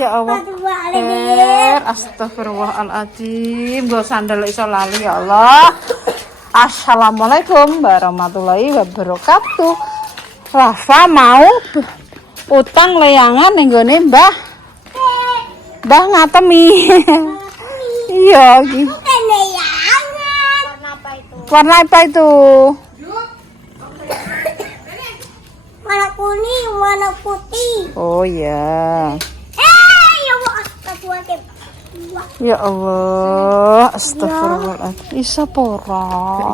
Ya Allah. Astagfirullahaladzim. Gue sandal iso lali ya Allah. Assalamualaikum warahmatullahi wabarakatuh. Rafa mau utang layangan ning gone Mbah. Mbah ngatemi. Iya, gitu. Warna apa itu? Warna kuning, warna putih. Oh ya. Ya Allah, astagfirullahaladzim. Ya Allah, astagfirullahaladzim. Isa pora.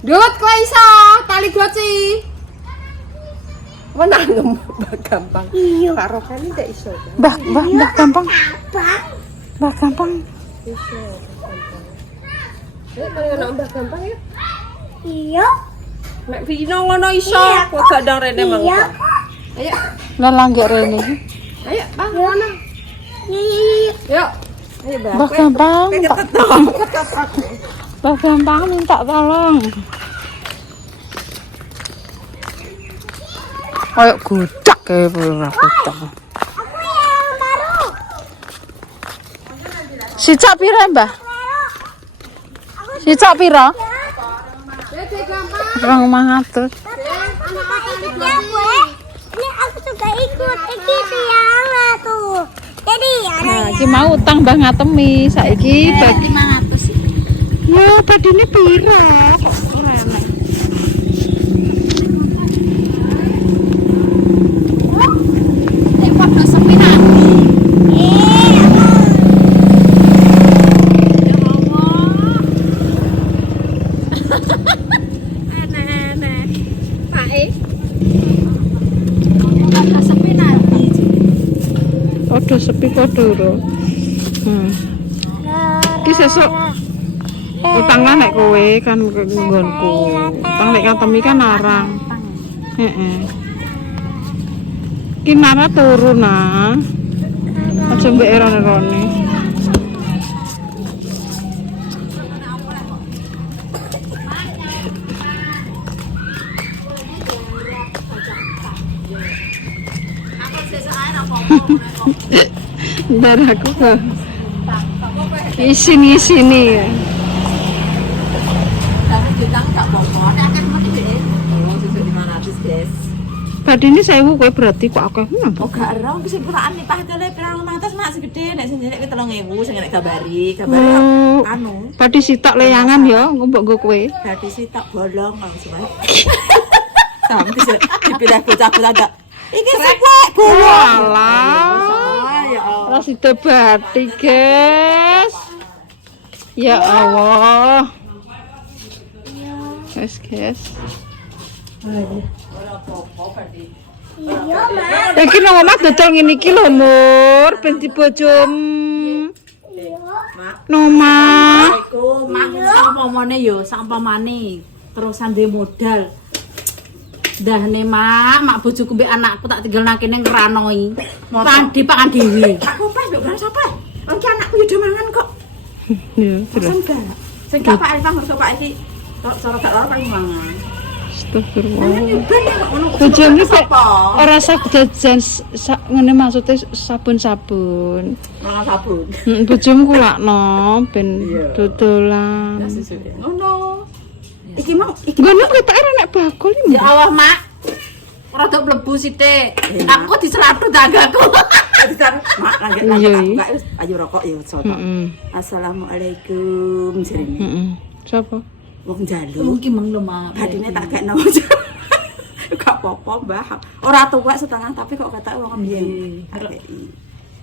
Dut, Klaisa, tali goci. Menang gampang. Iya. Karo kali ndak iso. Mbah gampang. Bang, Mbah gampang. Iso gampang. Ya nambah gampang ya. iya. Nek Vino ngono iso, Iya, kok gadang rene Iya. mangko. Ayo, Lah langgek rene. ayo, Bang, ngono. Iya. Yuk. Ayo, Bang. Mbah gampang. Ketet dong. Mbah gampang minta tolong. Kayak gudak kayak ora gudak. Aku yang baru. Sicak pira, Mbah? Sicak pira? Dede gampang. 200. Ikut ya, gue. Ini aku juga ikut. Iki tiang tuh. Jadi ada Nah, iki mau utang Mbah ngatemi saiki bagi 500. Ya, badine pira? Kok ora enak. Nek padha sepi nanti. Aneh-aneh. Pae. Padha sepi nanti. Padha sepi padha ora. Iki sesuk utang lah nek kowe kan nggonku. Utang nek ngatemi kan larang. Heeh. Ki Nara turu nah. Aja mbek erone-erone. Ntar aku kok sini ya. Tadi ini 1000 kowe berarti kok akeh. Oh gak ero wis peraan nih pahtele pirang 500 mak segede nek sing nyelek 3000 sing nek gambari Oh, anu tadi sitok layangan ya, mbok nggo kowe. dadi sitok bolong langsung ae. Sampai dipilih bocah-bocah gak. Iki seplek gulu. Walah. Ya Allah. Ora sida batik, guys. Ya Allah. Guys. iya, Mak. Iki nang omah dodol ngene iki lho, Nur, ben dibojom. Noma. Assalamualaikum. Mak sampamane yo, sampamane terusan duwe modal. Ndahne mak bojoku mbek anakku tak tinggal nang kene ngranoi. Pandi pangan dhewe. Aku pas mbek ora sapa. Iki anakku yo mangan kok. Ya, terus. Pesan gak. Sing gak Pak Irfan harus Pak iki. Tok cara gak lara paling mangan. Astagfirullah. Bojone kok ora sak jajan ngene maksudnya sabun-sabun. Mangan sabun. Bojomu kulakno ben dodolan. Ngono. Iki mau Ngono ketok ora nek bakul iki. ya Allah, Mak. Ora tok mlebu sithik. Aku diseladut tanggaku. Mak lanjut. Ayo rokok ya soto. Assalamualaikum jenenge. Siapa? Wong jalu. Mungkin menglo, Mak. Badine tak kekno. Gak apa-apa, Mbah. Ora tuwek setengah tapi kok kata wong mbiyen.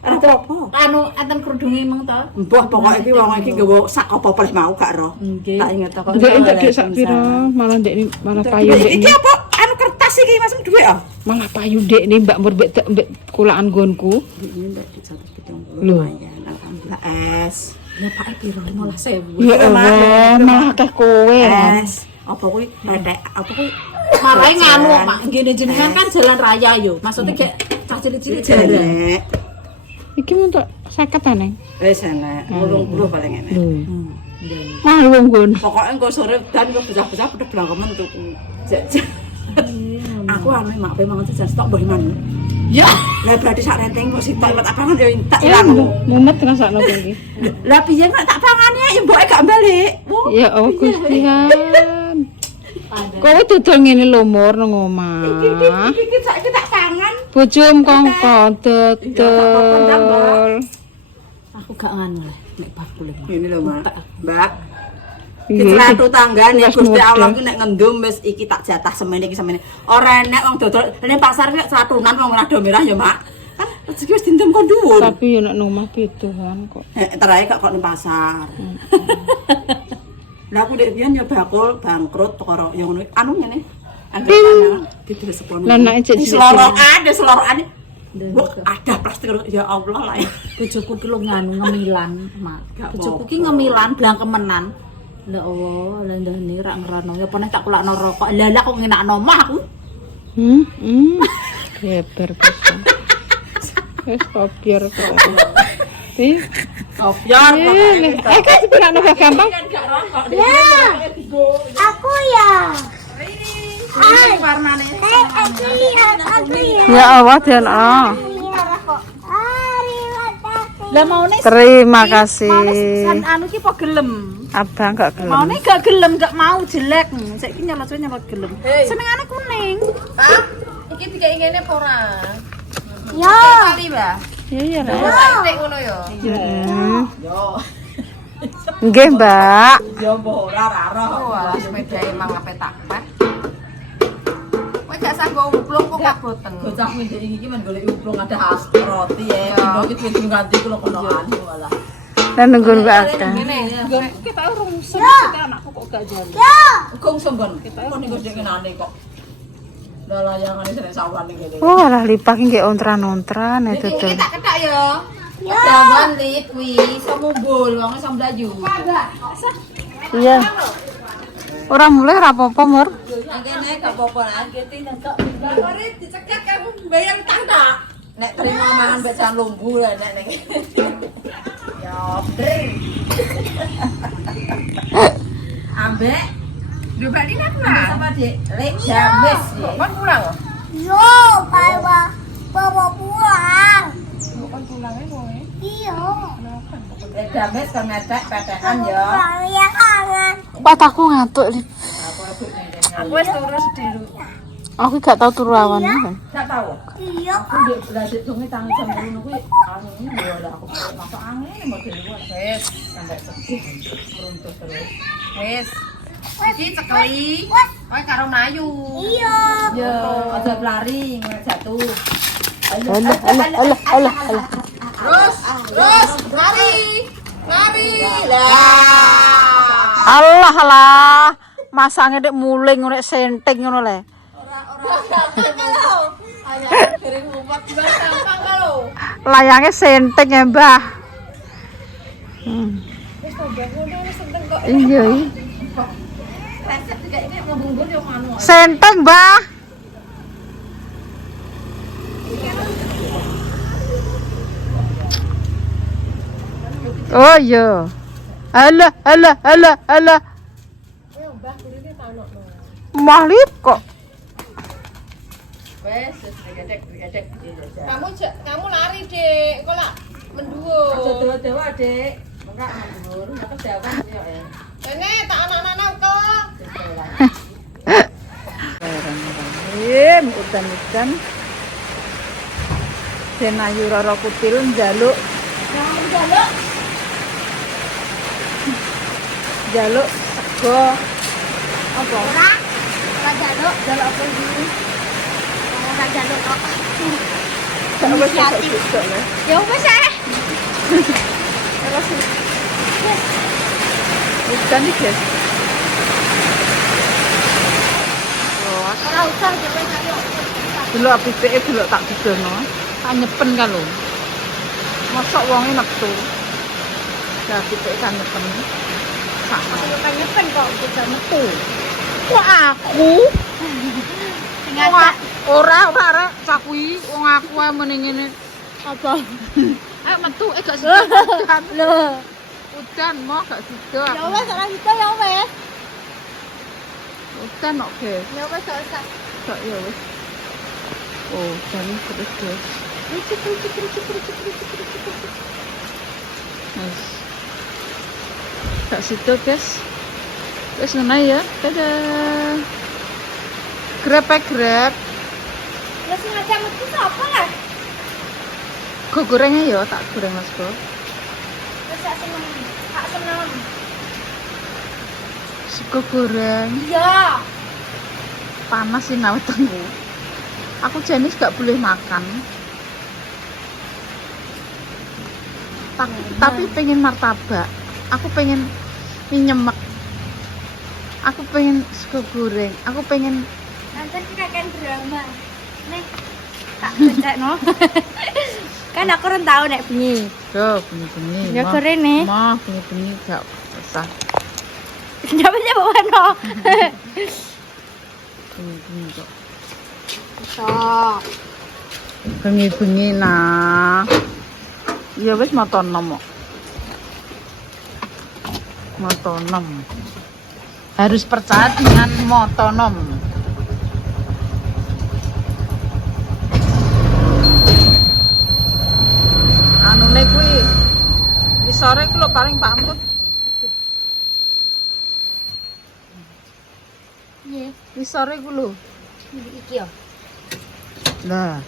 Ora apa-apa. Anu enten kerudunge meng to. Mbah pokoke iki wong iki nggawa sak apa-apa leh mau gak roh. Nggih. Tak inget kok. Ndek entek dik sak pira, malah ndek ini malah payu ndek. Iki apa? Anu kertas iki masem dhuwit ah. Malah payu ndek ini Mbak Mur mbek kulaan gonku. Ini ndak 170. Lho. Alhamdulillah es. Ya Pak piro 15.000. Ya Allah, malah akeh kowe. Es. Apa kuwi? Pendek. Apa kuwi? Marahe nganu, Mak. Ngene jenengan kan jalan raya yo. Maksudnya kayak cah cilik-cilik jalan. Jelek. Iki untuk 50 ta, Neng? Wis enak. 80 paling enak. Wah, wong ngono. Pokoknya engko sore dan engko besar-besar udah belangkemen tuku. Aku anu mak pe mangan jajan stok mbah man. Ya, lah berarti sak renteng kok sitok tak pangan yo tak ilang. Mumet ngrasakno kowe iki. Lah piye nek tak pangan ya mboke gak balik. Ya oh Gustihan. Kowe dodol ngene lho Mur nang omah. Iki saiki tak pangan. Bojom kongkon dodol. Aku gak nganu leh nek bakul iki. Ngene lho, Mbak. Mbak. Iya, Kita tanggane Mas Gusti model. Allah ki nek ngendum wis iki tak jatah semene iki semene. Ora enek wong dodol ning pasar nek satunan wong merah do merah ya, Mak. Kan rezeki wis dindem kon dhuwur. Tapi yo nek nang omah bedohan kok. Terakhir kok ning pasar. Lah aku ndek biyen ya bakul bangkrut perkara ya ngono anu ngene. Anggapan didel sepono. Lah nek cek selorokan. Wah, ada plastik ya Allah lah ya. Bojoku ki lho nganu ngemilan, Mak. Gak Bojoku ki ngemilan blangkemenan. La Allah, lah ndane rak ngrano ya pernah tak kulakno rokok. Lah kok ngenakno omah aku. Geber bisa. Wis kopior kok. Ih, Kopior kan dipilakno gak gampang. Ya. Aku ya. Ini warnane. Aku lihat. Ya Allah dan Lah maune Terima kasih. san anu ki po gelem. Abang gak gelem. Maune gak gelem, gak mau jelek. Saiki nyolot gelem. Senengane kuning. Pak, iki dikek ngene apa ora? Ya. Kali, Mbak. Iya lah. Nek ngono ya. Yo, Nggih, Mbak. yo mbok ora roh. Oh, alah sepedae mang ape tak pet. Kowe gak sanggo umplung kok kaboten. Bocah mendek iki men golek umplung ada khas roti ya. Dino iki tuwin ganti kula kono anu alah. Lah nunggu gak akeh. Ngene. Kita urung sempat anakku kok gak jalan. Kong sombon. Kok niku sing kenane kok. Lah layangane sing sawan iki kene. Oh, alah lipah ki nggih ontran-ontran ya Iki dodol. tak ketak ya. Jangan lip wi samumbul wong samdayu. Iya. Ora mulai ra apa-apa, Mur. Ngene gak apa-apa lah. Mari dicekek kan bayar utang tak. Nek terima mangan becan lumbu lah nek nek. Ya, breng. Ambek Duh, Mbak Dina pulang. sama Dik. Lek jamis ya. Kon pulang. Yo, bawa pulang. Kon pulang ae wong e. Iya. Lek jamis kan ngedek petekan ya. Pulang ya kangen. Mataku ngantuk, Lip. Aku wis turu sediru. Aku gak tau turu awan kan. Enggak tahu. Iya. Aku ndek belajar sungai tangi jam 10 kuwi anu ya lah aku masak angin model luar. Wis, Sampai sedih meruntuh terus. wis. Iki cekeli. Kowe karo Mayu. Iya. Yo, aja lari ngene jatuh. Alah. Terus, lari. Lari. Alah. Masange nek muling nek senting ngono le. Layange senting ya, Mbah. Iya. Senting, Mbah. Oh iya. Alah. Mahlip kok. Wes, gedek. Kamu lari, Dek. Kok lak menduwur. Aja dewa-dewa, Dik. Enggak mundur, enggak kedawan yo ya. Ini tak anak-anak kok. Udan-udan. Denayu Roro Kutil njaluk. Jaluk sego. Apa? Ora jaluk apa iki? Ora jaluk kok. Inisiatif. Ya wis ah. Udan iki, guys. Ora usah ya wis ayo. Delok apike delok tak didono. Tak nyepen kan lho. Mosok wonge metu. Ya apike kan nyepen. Sama. Kan nyepen kok kita metu. Kok aku? Ora cakui wong aku ae meneh ngene. Apa? Metu gak sida. Lho. Udan mau gak sida. Ya wis ora kita ya wis. Udan kok, guys. Ya wis ora usah. Kok ya wis. Oh, dan terus guys. Nice. Tak situ guys. Wes ngono ya. Dadah. Grab. Lah sing ngajak metu sapa lah? Go gorengnya ya, tak goreng Mas Go. Wis gak seneng. Gak seneng. Sego goreng. Iya. Panas sih nawetku. Aku jenis gak boleh makan. Tapi pengen martabak. Aku pengen mie nyemek. Aku pengen sego goreng. Aku pengen Nanti kita akan drama. Nih. Tak becekno. Kan aku ora tau nek bengi. go bengi-bengi. Ya kerene. Mah bengi-bengi gak usah. Kenapa sih bawa Bengi-bengi kok. Sok. Bengi-bengi nah. Ya wis motonom kok. Motonom. Harus percaya dengan motonom. Anune kuwi isore ku lho paling pamut. Iya, Isore ku lho. iki yo. Lah,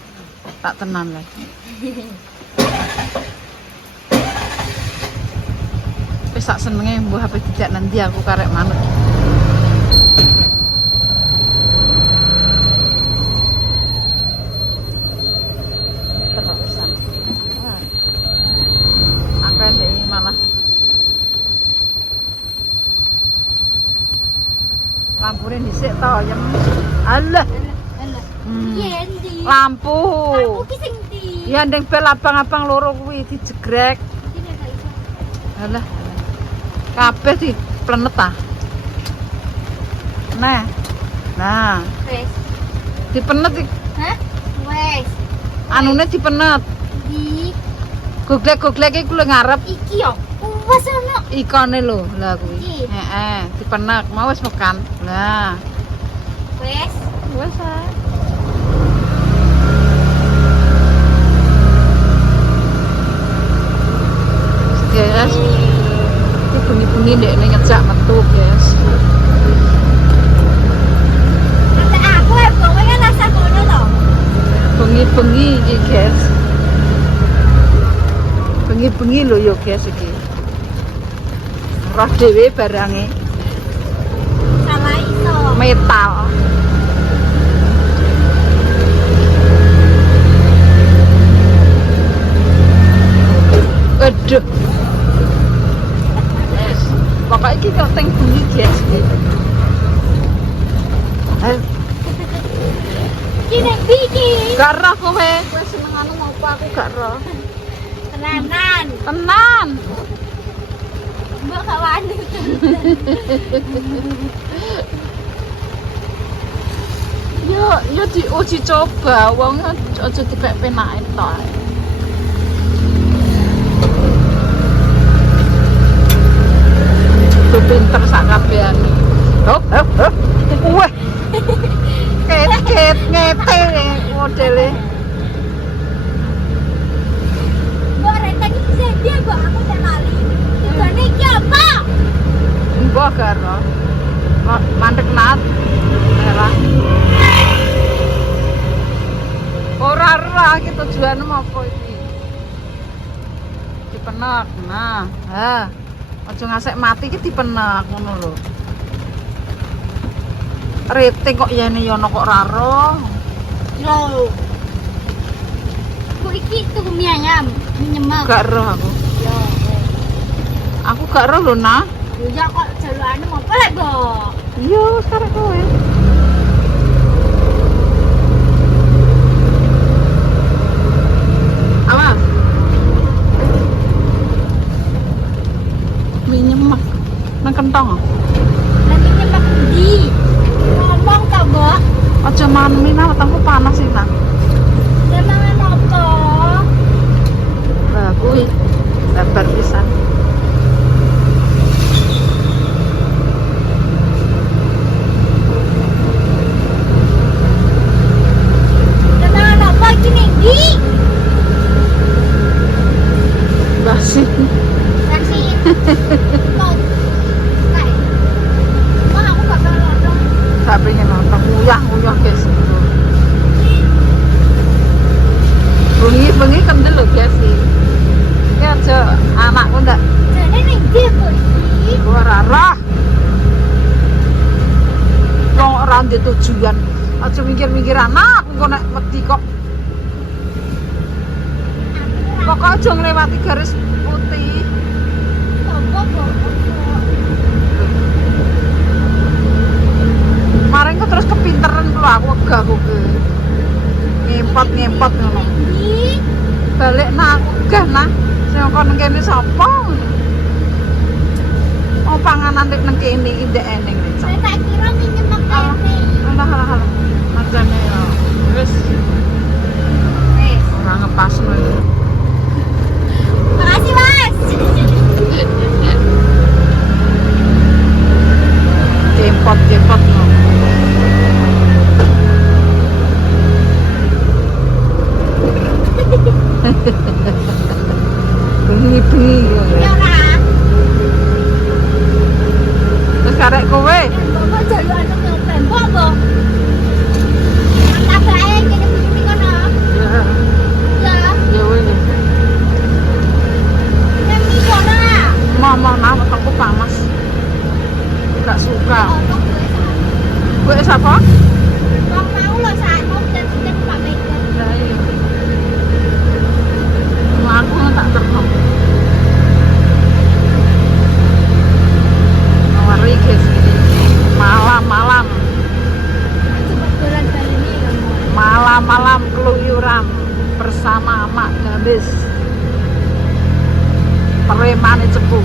tak tenan lah. Wis sak senenge mbuh HP dijak nanti aku karek manut. Terusan. Wah. Akeh ndek malah. Lampune dhisik to, yem. Alah. Alah. Hmm. Iya, ndi? Lampu. Aku ki sing ndi? Ya ndeng bel abang-abang loro kuwi dijegrek. Ini gak iso. Alah. Kabeh diplenet ah. Nah, Wes. dipenet Hah? Wes. anune dipenet. Di Goglek-goglek iku lho ngarep iki yo. Wes ono. ikone lho. Lah kuwi. Iki. Heeh, dipenet. Mau wis mekan. Lah, Wes. wis ae. Guys, ini bengi-bengi ndek ngejak metu, guys. Nanti aku ya pokoknya rasa kono to. Bengi-bengi iki, guys. Bengi-bengi lho yo, guys iki. Roh dhewe barange Salah iso. metal. Aduh. Yes. Pokoknya iki kok teng bengi, guys. Kini biki. Gak roh kowe seneng anu apa aku gak roh. Tenanan. Tenan. Mbak kawan. Yo diuji coba, wong aja dipek-penake to. Tuh pinter sak kabehane. Hop. Wah. Ket ngete modele. Mbak reta iki dia mbak aku tak lali. Tujuane iki apa? Mbah karo. Mandek nat. Merah. Ora iki tujuane apa iki? Dipenek. Nah, ha. Aja ngasek mati iki dipenek ngono lho. Rating kok yene yono kok ora roh. Loh. Ku iki tuku mie ayam, mie nyemek. Gak roh aku. Yo. Aku gak roh lho, nah. Ya kok jalukane apa lek, Mbok? Iya, sekarang kowe. Awas. Mie nyemek nang kentong. Lagi nyemek ndi? Ngomong ta, Mbok? Aja mangan mie nah wetengku panas iki, nah. Mangan apa? Lah kuwi lebar pisan. Mangan Bensin. Bensin. Tot. Kayak. Wah, aku gak pernah nonton. Gak pengen nonton uyah guys. Bengi kendel lho guys sih. Iki aja anakku ndak Jadi ning ndi kok iki? ora roh. Wong ora ndek tujuan. Aja mikir-mikir anak kok nek wedi kok. Pokok aja nglewati garis putih. Apa? Kemarin kok terus kepinteran lho aku wegah kok ke. Ngempot ngono. Ndi? Balik nah aku wegah nah. Sing kon kene sapa? Oh panganan nek nang kene indek eneng nek. Saya tak kira minjem makane. Alah. Makane ya. Wis ora ngepas lho. Makasih, Mas. Kempot no. Bengi Ya ora. terus karek kowe Bapak jalu anu tembok apa? Mantap ae kene begini kono. Ya. ya wis Nang ndi kono? mama nah aku panas gak suka Ono kowe. kowe sapa Wong mau lho sakno dan Pak Megan. ya iya aku tak terkok ngeri guys malam Cepet dolan-baleni kamu. malam keluyuran bersama Mak Gambis Premane Cepu.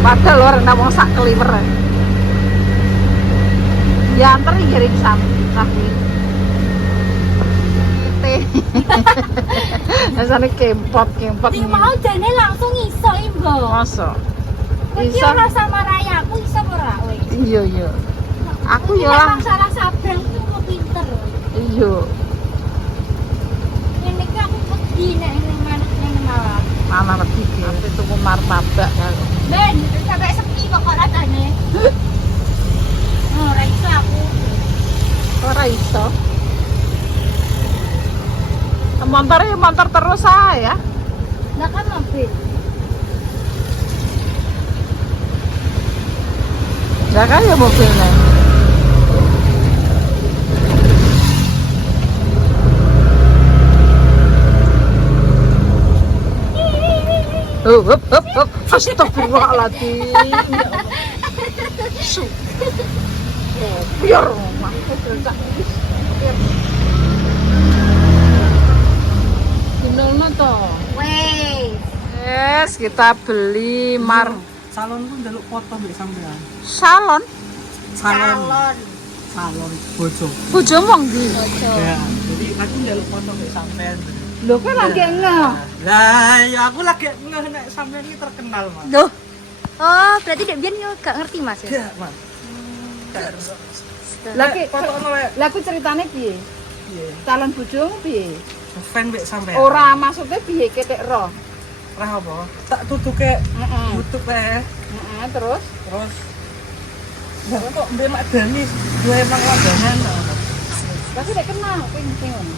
Padahal orang ndak mau sak keliwer. Ya antar ngiring sam tapi rasanya kempot Sing mau jane langsung iso imbo. masa Iki iso ora sama raya aku iso ora kowe. iya aku Ini ya lah memang salah sabrang itu mau pinter. iya Ini ki aku wedi nek ning malah. mana wedi iki tuku martabak kalau Ben, sampai sepi pokok rasane. Ora iso aku. ora iso montor terus saya Lah kan mobil. jaga ya mobilnya Hop. Astagfirullahaladzim. Su. Biar aku bercak. Gimana toh? Wes. Yes, kita beli Salon pun njaluk foto mbek sampean. salon. Salon bojo. Bojo wong ndi? Ya, jadi aku njaluk foto mbek sampean. Lho kowe lagi ngeh. Lah, ya aku lagi ngeh nek sampean iki terkenal, Mas. Duh. Oh, berarti Dek Bian yo gak ngerti Mas ya? Ya, Mas. Lagi fotono wae. lah ku ceritane piye? Piye? Calon bojomu piye? Fan mbek sampean. Ora maksudnya piye ketek roh. Ora apa? Tak tutuke Heeh. YouTube ae. Heeh, terus Terus Lah kok mbek Mak Dani dua emang langganan. tapi nek kenal penting ngono.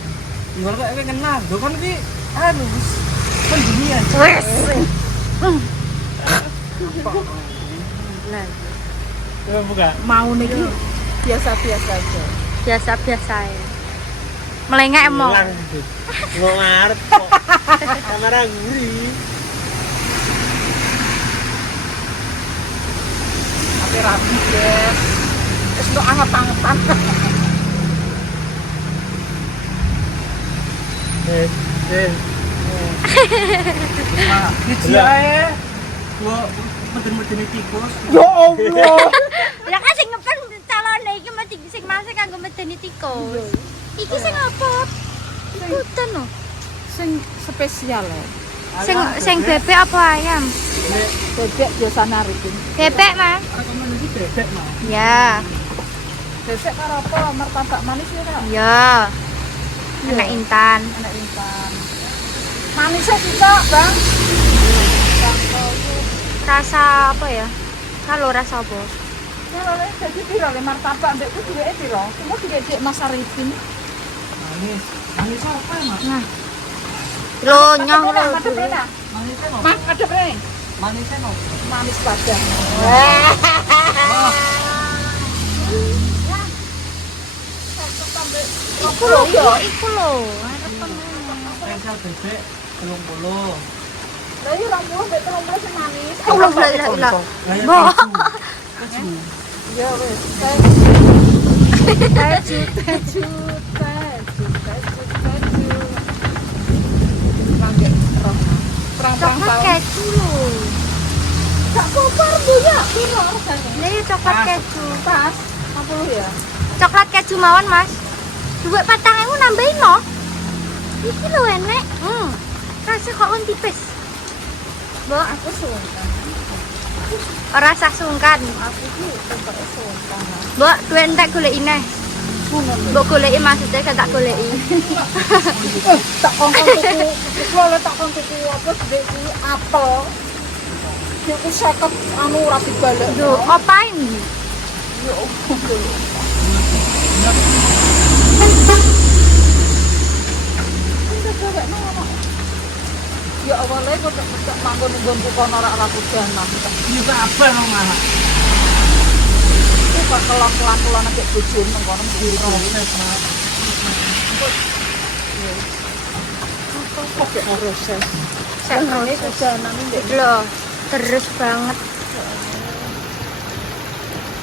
Ya kok kowe kenal. Lho kan iki anu pendinian. Wes. Coba buka. Mau niki biasa-biasa aja. Biasa-biasa ya. Melengak emang. Nggak ngarep kok. Kamera guri. Tapi rapi guys. Wis untuk anget-angetan. Biji ae. Gua meden-medeni tikus. Ya Allah. Ya kan sing ngepen calone iki mesti sing masih kanggo medeni tikus. Iki sing apa? Ikutan no. Sing spesial ya. Sing bebek apa ayam? Bebek biasanya Arifin. Bebek, Mas. Rekomendasi bebek mah. Ya. Bebek karo apa? Martabak manis ya kak? Ya. Anak intan. Enak instan. Manisnya juga bang. Rasa apa ya? Kalau rasa apa? Kalau jadi piro le martabak mbek ku duweke piro? Semua duweke Mas Arifin. Manis. Manis apa ya, Mak? Nah. Lo nyong lo. Ada pernah? Manisnya no. Mas ada pernah? Manisnya no. Manis padang. Iku lo, iku lo. Spesial bebek 30. Lah iya 20 mbek 30 sing manis. Allah la ilaha illallah. Kayak Bo. keju. Ya wis. Teju. Mangke roh. Perang-perang Coklat tahun. keju lo. Gak kopar Bu ya, piro regane? Lah ya coklat keju. Pas 60 ya. Coklat keju mawon, Mas. Duit 4.000 nambahin no. Iki lho enek. Rasa kok on tipis. Mbok, Aku sungkan. ora sak sungkan. Aku ki tetep sungkan. Mbok, duit entek goleki neh. Mbok goleki maksudnya gak tak goleki. Tak kongkon tuku, kalau tak kongkon tuku apa sedek kuwi apel. Iku 50 anu ora dibalik. Lho, opain. Ya Allah. Ya awalnya kok tak manggon nggonku kono ora kudanan. Juga apa no, Mak? Iku kok kelak-kelak nek bojomu nang kono mburi. Proses, Mak. Kok gak proses. Sek Ini kudanan ndek lho, terus banget.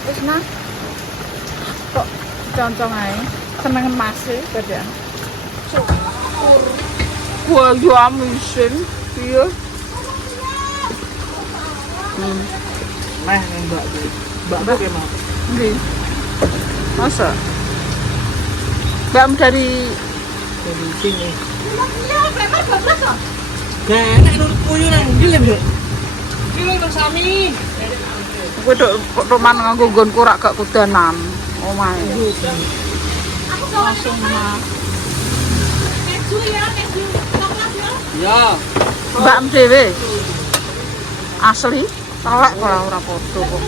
wis nah. Kok concong ae. Seneng Mas e badan. Syukur. Gua yo amisin. Iya. Meh ning Mbak Bu. Mbak Bu ke, Mak? Nggih. Masa? Mbak dari Dari sini. Gak enak itu puyuh nang ndi lho, Mbak? Iki lho sami. kowe tok man nganggo nggonku rak gak kudanan. Omahe. Langsung mah. Ya. Mbak dhewe. Asli, telek kok ora padha kok.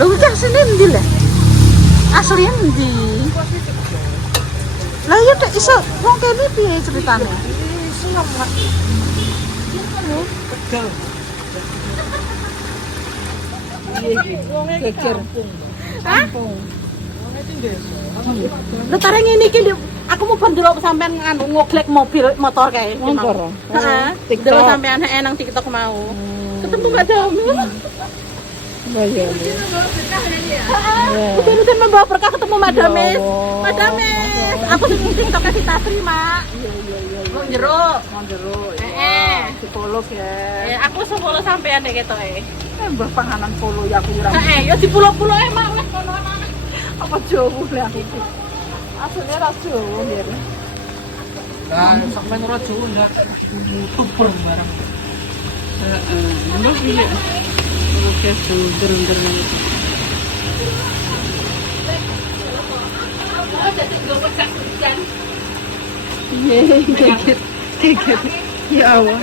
Lho iki asline endi lho? Asli endi? Lah ya tek iso wong kene piye ceritane? Tegal. Geger. Lho tareng ngene iki lho, aku mau ndelok sampean nganu ngoglek mobil motor kae. Motor. Heeh. Ndelok sampean nang TikTok mau. Ketemu Mbak Dami. Lah ya. Mungkin membawa berkah ketemu Mbak Damis. Mbak Damis, aku sing TikTok si Tasri, Mak. Mau jeruk. Mau jeruk. Psikolog ya. Aku sepuluh sampean deh ketoke. Mbah panganan polo ya aku ora. Yo di pulau-pulau Mak wis kono ana. Apa Jawa lah iki. Asline ra Jawa biar. Nah, sampai ora Jawa ndak YouTuber bareng. Ngono piye? Oke, dur-dur nang. Geget. Ya Allah.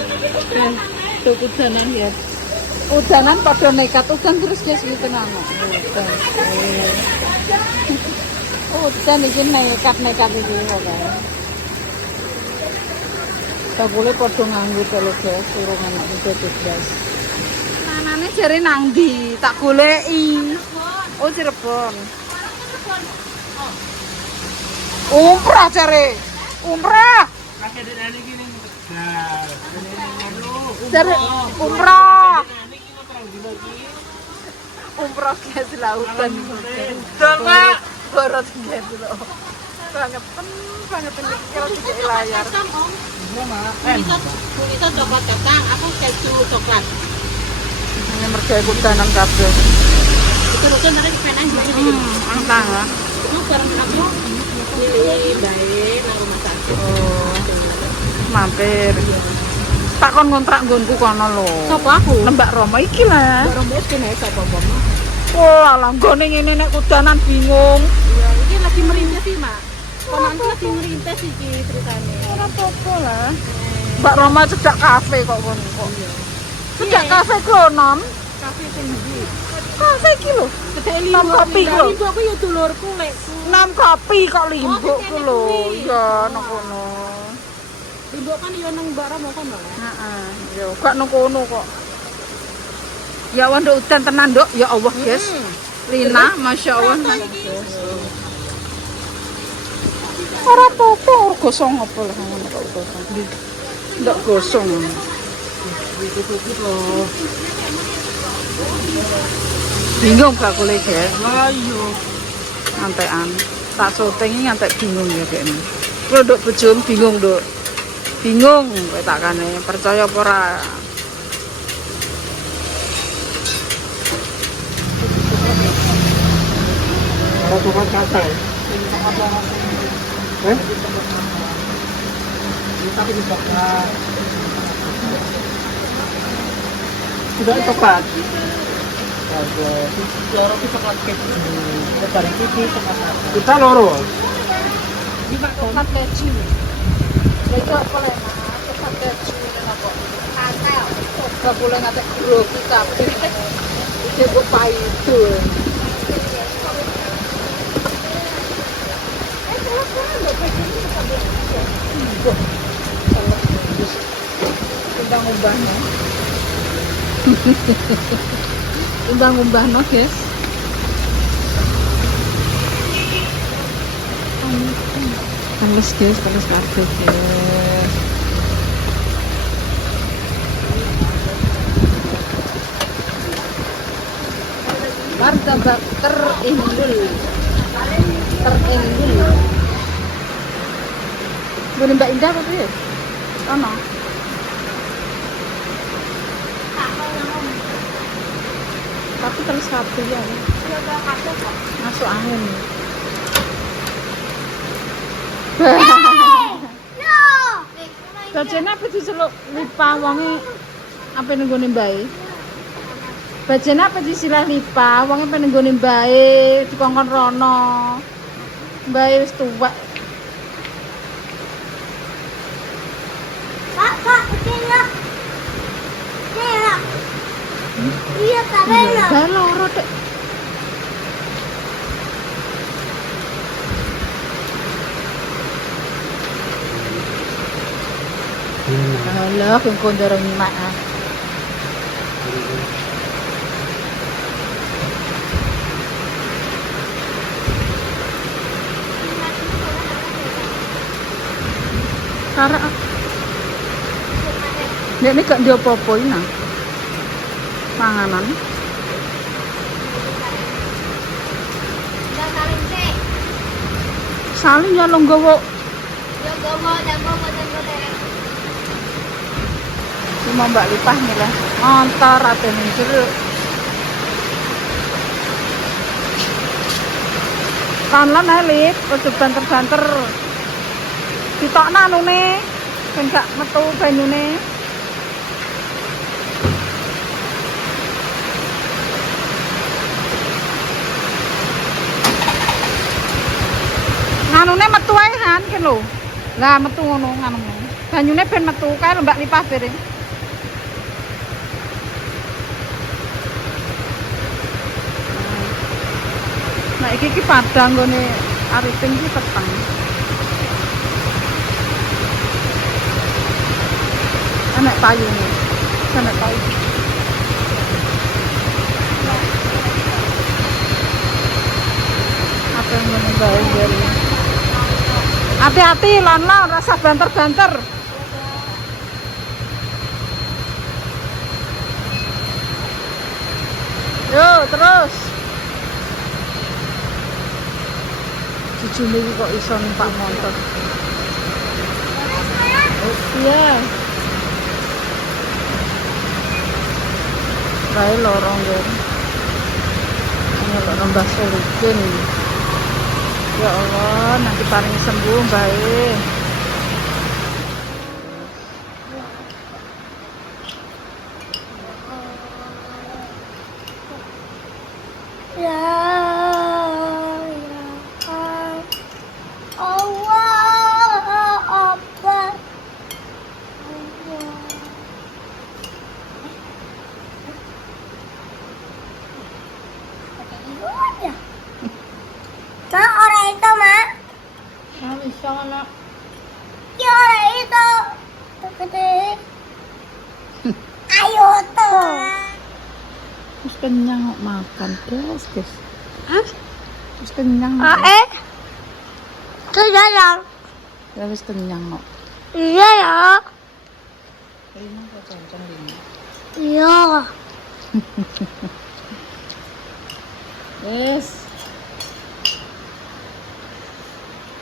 Tuh udanan ya. Udanan pada nekat udan terus guys iki tenan. Udan iki nekat iki kok. Tak boleh padha nganggo telo guys, urung anak muda guys. Anane jare nang ndi? Tak goleki. Oh Cirebon. Umrah jare. Umrah. Kakek dene iki ning Tegal. Jare umrah. Umrah guys lautan. Dol, Mak. Borot guys lho. Banget ini kalau tidak layar. Kulitnya coklat kacang, aku keju coklat. Ini mergawe kudanan kabeh. Terusnya nanti pengen jadi Antang lah. Lu bareng aku pilih baik nang rumah sakit. Oh. mampir. Tak kon kontrak nggonku kono lho. Sapa aku? Mbak Roma iki lah. Mbak Rombos kene sapa apa? Oh, alah nggone ngene nek udanan bingung. Ya, iki lagi merintis sih, Mak. Konanku lagi merintis iki ceritane. Ora apa-apa lah. Mbak Roma cedak kafe kok kono kok. Cedak kafe klonom. Kafe sing ndi? Kafe iki lho. Cedek Nam kopi lho. Limbo aku ya dulurku lek. Nam kopi kok limbuk Oh, ku lho. kuwi. Ya nang kono. Limbo kan ya nang Mbak Romo kono. Heeh, yo gak nang kono kok. Ya Allah nduk udan tenan nduk. Ya Allah, guys. Lina, Masya Allah. Ora apa-apa, ora gosong apa lah ngono kok gosong. Ndak gosong. Bingung bakule, guys. Lah iya. Ngantekan. Tak syuting ngantek bingung ya kene. Kuwi nduk bojomu bingung, nduk. Bingung kowe takane, percaya apa ora? Kalau tukang kacang. Eh? Tapi dibakar. Sudah tepat. Loro kita pakai kita tarik kiki kita loro. Tempat keju. Lego apa le, Mas? Tempat keju napa? Katel. Gak boleh ngatek grogi kabeh. Iki mbok paido. Umbah-umbahnya. Umbah-umbahno, guys. Panas guys, panas kabeh guys. Martabak teringgul. Teringgul. Boleh Mbak Indah apa ya? Ono. Tapi terus kabeh ya. Masuk angin. Bajene apa diceluk lipa wonge apa ning gone mbae? Bajene apa disilah lipa wonge apa ning gone mbae dikongkon rono. Mbae wis tuwek. Kak, kecilnya. Kecilnya. Iya, Kak, benar. Lah loro tek. Alah, kung kondorong maaf. Karena nek nek gak diopo-opo ina. Panganan. Udah saling sih. Saling ya lo nggawa Ya gowo, dan gowo. cuma Mbak Lipah nih lah. Antar atene jeruk. Kanlan ae Lip, ojo banter-banter. Ditokno anune, ben gak metu banyune. Nganune metu ae kan ki lho. Lah metu ngono nganune. Banyune ben metu kae lho Mbak Lipah piring. Nah iki padang gone Arifin iki peteng. Enak payune. Enak payu. Apa yang ngene bae jare. Hati-hati lon-lon rasa banter-banter. Yo, terus. Jujune iki kok iso numpak motor. Oh, iya. Bae lorong yo. Ini lorong Mbah Solikin. Ya Allah, nanti paling sembuh bae. Ya. Ma, orang itu, Mak. Ah, bisa anak. Ya, orang itu. Gede. Ayo tuh. Terus kenyang kok makan, guys. Hah? Terus kenyang. Itu jalan. Ya wis kenyang kok. Iya ya. Ini kok cancang ini. Iya. Yes.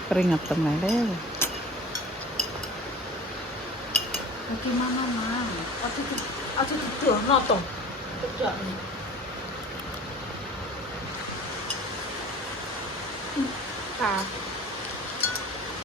Keringetan lele. Bagaimana, Mang? Aja didono to. Tidak nih. Ah.